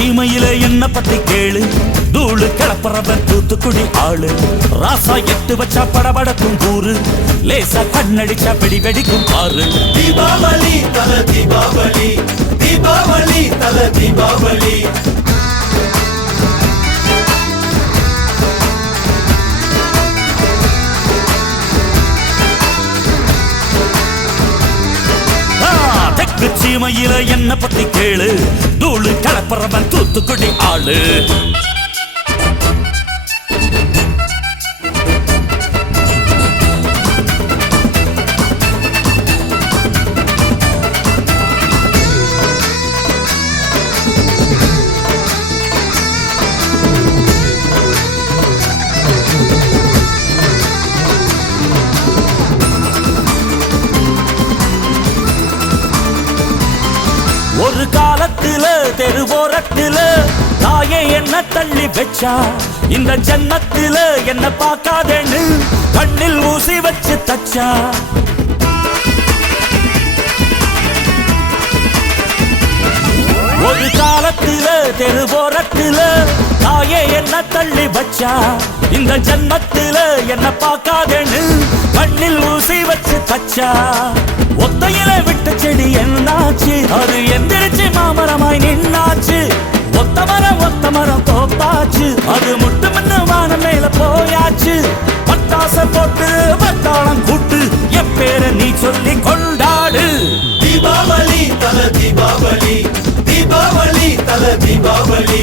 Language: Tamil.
சீமையில என்ன பத்தி கேளு, தூளு கிளப்புறவன் தூத்துக்குடி ஆளு. ராசா எட்டு வச்சா படபடக்கும் கூறு, லேசா கண்ணடிச்சா வெடி வெடிக்கும் பாரு. தீபாவளி தல தீபாவளி, தீபாவளி தல தீபாவளி. தெற்கு சீமையில என்ன பத்தி கேளு, தூளு கிளப்புறவன் தூத்துக்குடி ஆளு. ஒரு காலத்துல தெருவோரத்துல தாயே என்ன தள்ளி வச்சா, இந்த ஜன்னத்துல என்ன பார்க்காதேன்னு கண்ணில் ஊசி வச்சு தச்சா. ஒரு காலத்துல தெருவோரத்துல தாயே என்ன தள்ளி வச்சா, இந்த ஜன்னத்துல என்ன பார்க்காதேன்னு கண்ணில் ஊசி வச்சு தச்சா. ஒத்தையில விட்ட செடி என்னாச்சு, அது எந்திரிச்சு மாமரமாய் நின்னாச்சு. ஒத்த மரம் தோப்பாச்சு, அது முட்டு முன்னு வானம் மேல போயாச்சு. பட்டாச போட்டு பட்டாளம் கூட்டு, என் பேர நீ சொல்லி கொண்டாடு. தீபாவளி தல தீபாவளி, தீபாவளி தல தீபாவளி.